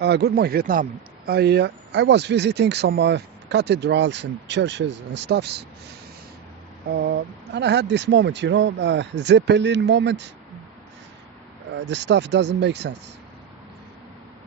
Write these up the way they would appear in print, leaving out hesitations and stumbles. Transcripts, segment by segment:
Good morning, Vietnam. I was visiting some cathedrals and churches and stuffs, and I had this moment, Zeppelin moment. The stuff doesn't make sense.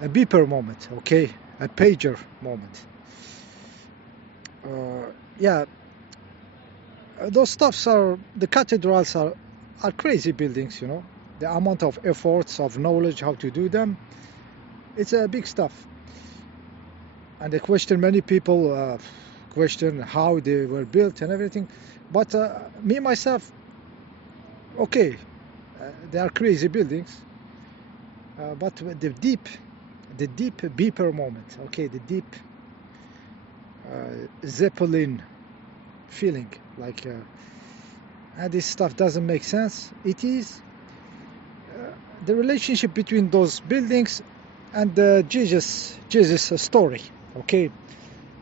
A beeper moment, okay, a pager moment. Yeah, those stuffs are the cathedrals are crazy buildings, The amount of efforts of knowledge how to do them, it's a big stuff. And they question many people question how they were built and everything, but me myself, okay, they are crazy buildings, but the deep beeper moment, okay, the deep Zeppelin feeling, like this stuff doesn't make sense. It is the relationship between those buildings and the Jesus story, okay.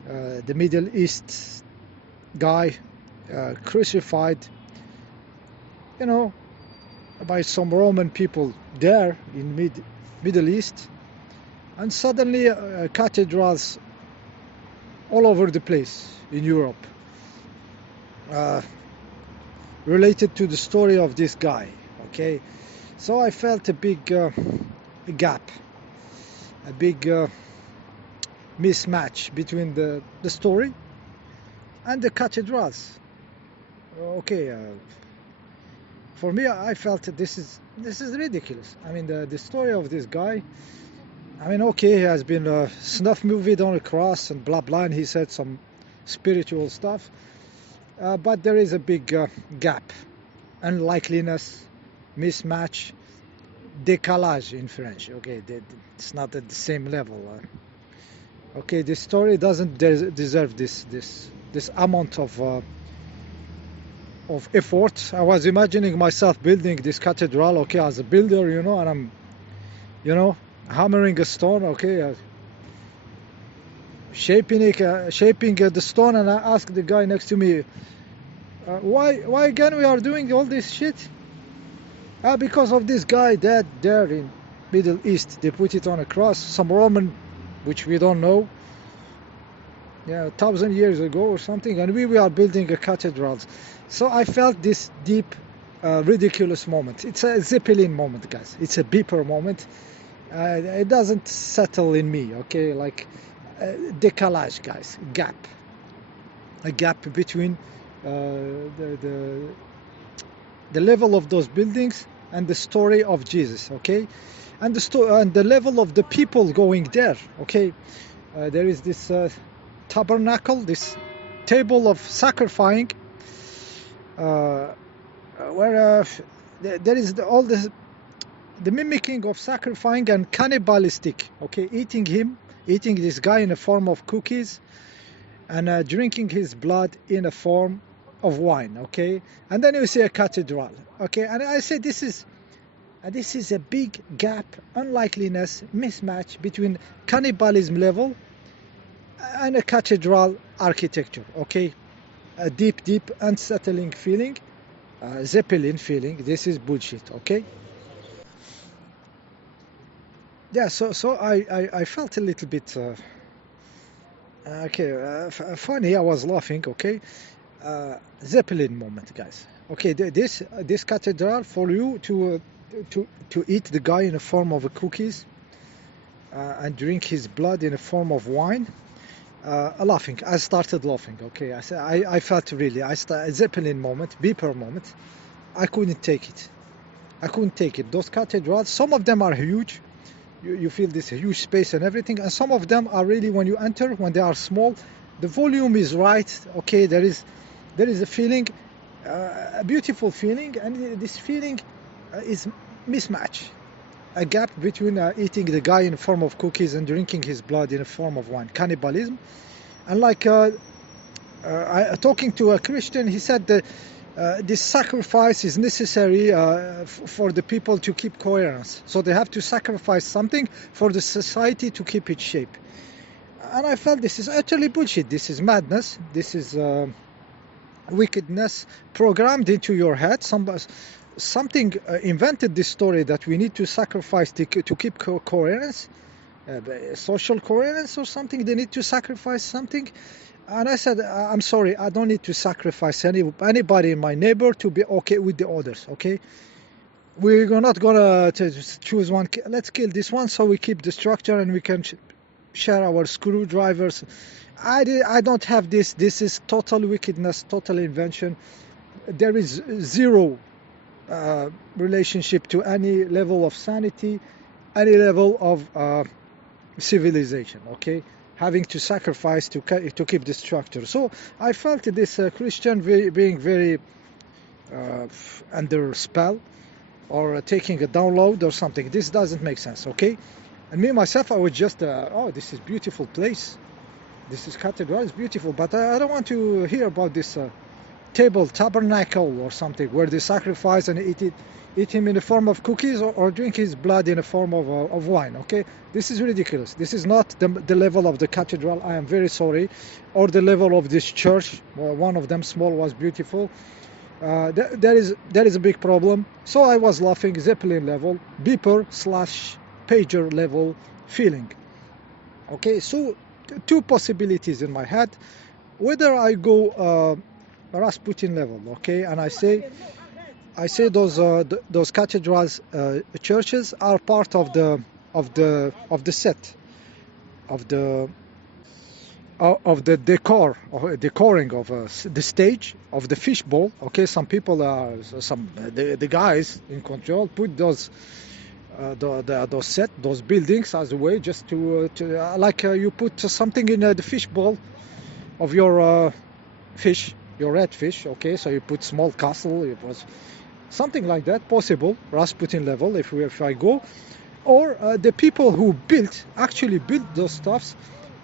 The Middle East guy crucified, by some Roman people there in Middle East, and suddenly cathedrals all over the place in Europe related to the story of this guy, okay. So I felt a big gap, a big mismatch between the story and the cathedrals. Okay, for me, I felt this is ridiculous. I mean, the story of this guy. I mean, okay, he has been snuff movied on a cross and blah blah, and he said some spiritual stuff, but there is a big gap, unlikeliness, mismatch, décalage in French. Okay, it's not at the same level. Okay, this story doesn't deserve this amount of effort. I was imagining myself building this cathedral, okay, as a builder, and I'm, hammering a stone, okay, shaping the stone, and I asked the guy next to me, why again we are doing all this shit? Because of this guy dead there in Middle East. They put it on a cross, some Roman, which we don't know, 1,000 years ago or something, and we are building a cathedrals. So I felt this deep, ridiculous moment. It's a Zeppelin moment, guys. It's a beeper moment. It doesn't settle in me, okay? Like décalage, guys, a gap between the level of those buildings and the story of Jesus, okay? And the level of the people going there, okay? There is this tabernacle, this table of sacrificing, where there is all the mimicking of sacrificing and cannibalistic, okay, eating this guy in a form of cookies, and drinking his blood in a form of wine, okay. And then you see a cathedral, okay, and I say this is a big gap, unlikeliness, mismatch between cannibalism level and a cathedral architecture, okay. A deep unsettling feeling, Zeppelin feeling. This is bullshit, okay. Yeah, so I felt a little bit funny. I was laughing, okay. Zeppelin moment, guys. Okay, this cathedral, for you to eat the guy in the form of cookies and drink his blood in the form of wine. Laughing. I started laughing. Okay, I felt really. Zeppelin moment, beeper moment. I couldn't take it. Those cathedrals, some of them are huge. You feel this huge space and everything, and some of them are really, when you enter, when they are small, the volume is right. Okay, there is a feeling, a beautiful feeling, and this feeling is mismatch, a gap between eating the guy in the form of cookies and drinking his blood in the form of wine, cannibalism. And like talking to a Christian, he said that this sacrifice is necessary for the people to keep coherence. So they have to sacrifice something for the society to keep its shape. And I felt this is utterly bullshit. This is madness. This is wickedness programmed into your head. Something invented this story that we need to sacrifice to keep coherence. social coherence or something. They need to sacrifice something. And I said, I'm sorry, I don't need to sacrifice anybody in my neighbor to be okay with the others, okay? We're not gonna choose one. Let's kill this one so we keep the structure and we can share our screwdrivers. I don't have this. This is total wickedness, total invention. There is zero relationship to any level of sanity, any level of civilization, okay? Having to sacrifice to keep the structure. So I felt this Christian being very under spell, or taking a download or something. This doesn't make sense, okay? And me myself, I was just, oh, this is beautiful place. This is cathedral, it's beautiful, but I don't want to hear about this table, tabernacle or something, where they sacrifice and eat him in the form of cookies, or drink his blood in the form of wine, okay? This is ridiculous. This is not the level of the cathedral, I am very sorry, or the level of this church. Well, one of them small was beautiful. There is a big problem. So I was laughing, Zeppelin level, beeper / pager level feeling. Okay, so two possibilities in my head. Whether I go Rasputin level, okay, and I say those cathedrals, churches are part of the set of the decoring of the stage of the fishbowl. Okay, some people are the guys in control put those those buildings as a way just to like you put something in the fishbowl of your fish, your red fish. Okay, so you put small castle. It was something like that, possible Rasputin level if I go, or the people who actually built those stuffs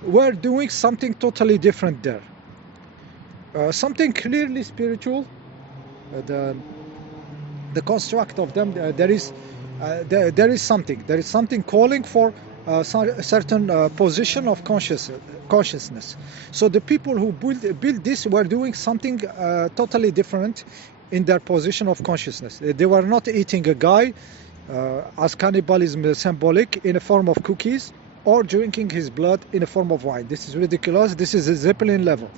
were doing something totally different there. Something clearly spiritual. The construct of them, there is something calling for a certain position of consciousness. So the people who built this were doing something totally different in their position of consciousness. They were not eating a guy as cannibalism symbolic in a form of cookies, or drinking his blood in a form of wine. This is ridiculous. This is a Zeppelin level.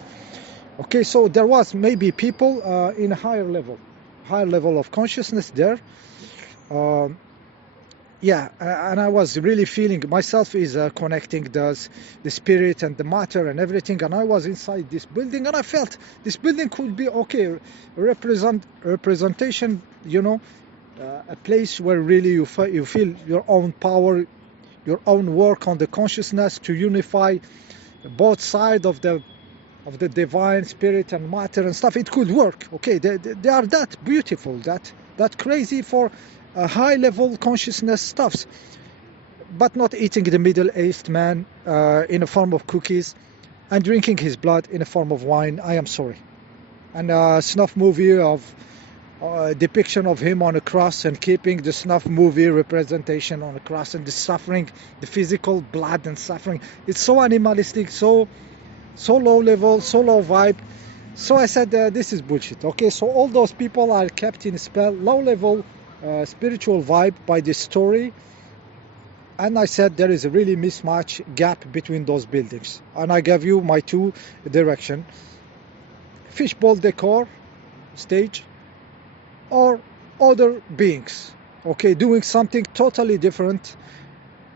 Okay, so there was maybe people in a higher level of consciousness there. Yeah, and I was really feeling myself is connecting the spirit and the matter and everything, and I was inside this building, and I felt this building could be okay, representation, you know, a place where really you feel your own power, your own work on the consciousness to unify both sides of the divine spirit and matter and stuff. It could work. Okay, they are that beautiful, that crazy for high level consciousness stuffs, but not eating the middle-aged man in a form of cookies and drinking his blood in a form of wine. I am sorry. And a snuff movie of depiction of him on a cross and keeping the snuff movie representation on a cross and the suffering, the physical blood and suffering. It's so animalistic, so low level, so low vibe. So I said this is bullshit. Okay, so all those people are kept in spell, low level spiritual vibe by this story. And I said there is a really mismatch gap between those buildings. And I gave you my two direction: fishbowl decor stage, or other beings, okay, doing something totally different,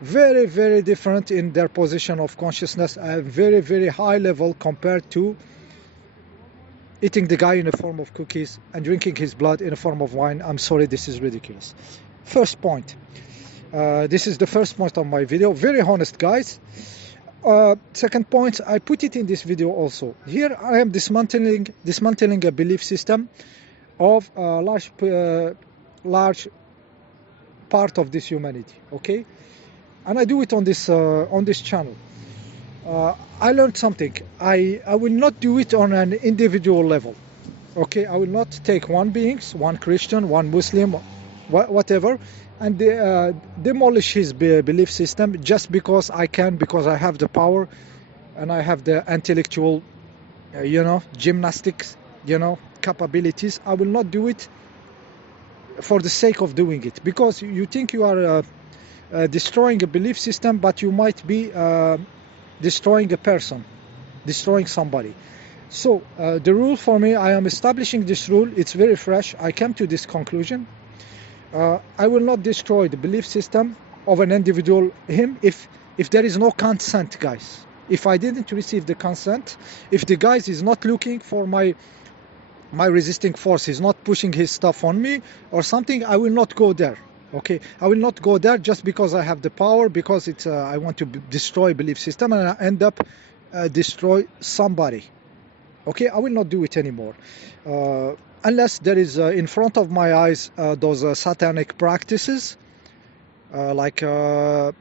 very, very different in their position of consciousness, and very, very high level compared to eating the guy in a form of cookies and drinking his blood in a form of wine. I'm sorry, this is ridiculous. First point. This is the first point of my video. Very honest, guys. Second point, I put it in this video also. Here I am dismantling a belief system of a large part of this humanity, okay, and I do it on this channel. I learned something. I will not do it on an individual level, okay. I will not take one Christian, one Muslim, whatever, and demolish his belief system just because I can, because I have the power and I have the intellectual gymnastics, capabilities. I will not do it for the sake of doing it, because you think you are destroying a belief system, but you might be destroying a person, destroying somebody. So the rule for me, I am establishing this rule. It's very fresh. I came to this conclusion. I will not destroy the belief system of an individual, him, if there is no consent, guys. If I didn't receive the consent, if the guy is not looking for my resisting force, he's not pushing his stuff on me or something, I will not go there. Okay, I will not go there just because I have the power, because it's I want to destroy belief system and I end up destroy somebody. Okay, I will not do it anymore. Unless there is in front of my eyes those satanic practices, like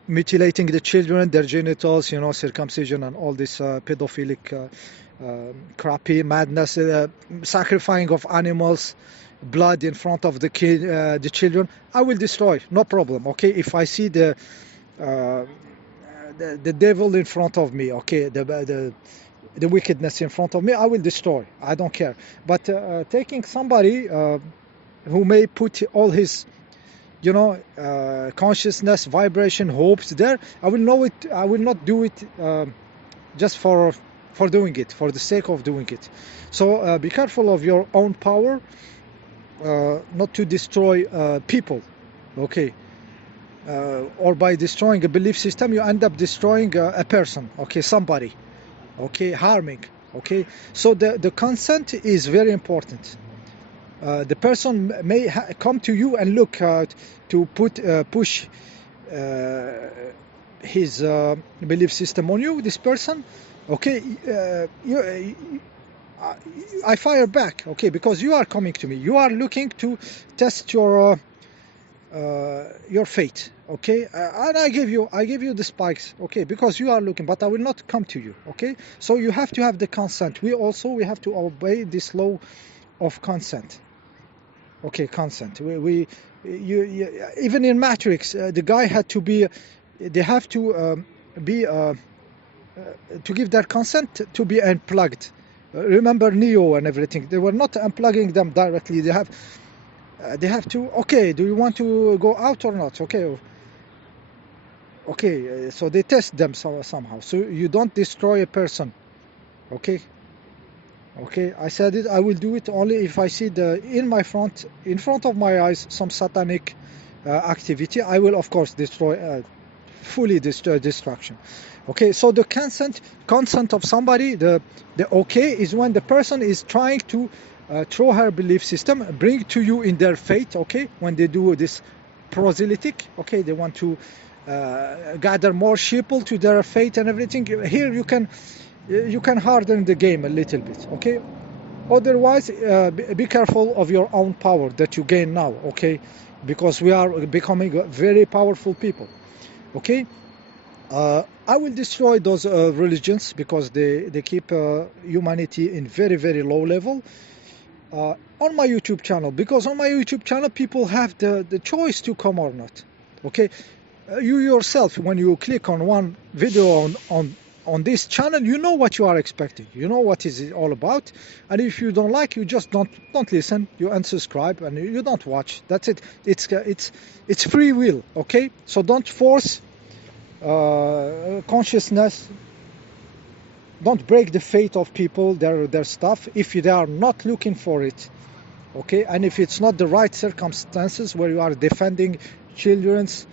mutilating the children, their genitals, circumcision and all this pedophilic crappy madness, sacrificing of animals, blood in front of the children, I will destroy, no problem. Okay, if I see the devil in front of me, okay, the wickedness in front of me, I will destroy. I don't care. But taking somebody who may put all his, consciousness, vibration, hopes there, I will know it. I will not do it just for doing it, for the sake of doing it. So be careful of your own power, not to destroy people. Okay. Or by destroying a belief system, you end up destroying a person. Okay, somebody. Okay, harming. Okay, so the consent is very important. The person may come to you and look to push his belief system on you, this person. Okay, I fire back. Okay, because you are coming to me, you are looking to test your fate. Okay, and I give you the spikes. Okay, because you are looking, but I will not come to you. Okay, so you have to have the consent. We have to obey this law of consent. Okay, consent. Even in Matrix, the guy had to be. They have to to give their consent to be unplugged. Remember Neo and everything. They were not unplugging them directly. They have to. Okay, do you want to go out or not? Okay. Okay, so they test them somehow. So you don't destroy a person. Okay. Okay, I said it. I will do it only if I see in front of my eyes, some satanic activity. I will, of course, destroy, fully destroy, destruction. Okay, so the consent of somebody, the okay is when the person is trying to throw her belief system, bring to you in their faith. Okay, when they do this proselytic. Okay, they want to gather more sheeple to their faith and everything. Here you can harden the game a little bit. Okay, otherwise be careful of your own power that you gain now. Okay, because we are becoming very powerful people. Okay, I will destroy those religions because they keep humanity in very, very low level. On my YouTube channel, because on my YouTube channel people have the choice to come or not. Okay, you yourself, when you click on one video on this channel, you know what you are expecting, you know what is it all about, and if you don't like, you just don't listen, you unsubscribe and you don't watch. That's it. It's free will. Okay, so don't force consciousness. Don't break the faith of people, their stuff, if they are not looking for it. Okay, and if it's not the right circumstances where you are defending children's,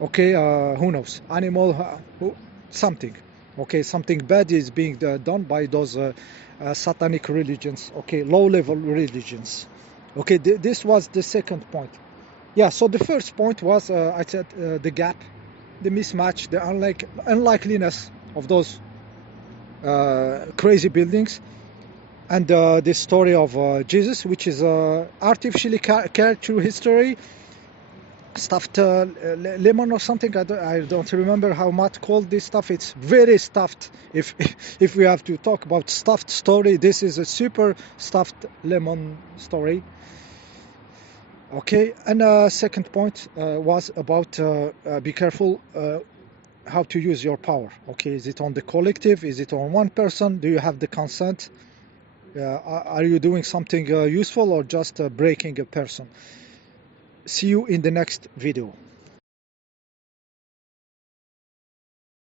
okay, who knows, animal, something. Okay, something bad is being done by those satanic religions. Okay, low-level religions. Okay, this was the second point. Yeah, so the first point was I said the gap, the mismatch, the unlikeliness of those crazy buildings, and the story of Jesus, which is artificially carried through history, stuffed lemon or something. I don't remember how Matt called this stuff. It's very stuffed. If we have to talk about stuffed story, this is a super stuffed lemon story. Okay, and second point was about be careful how to use your power. Okay, is it on the collective? Is it on one person? Do you have the consent? Are you doing something useful or just breaking a person? See you in the next video.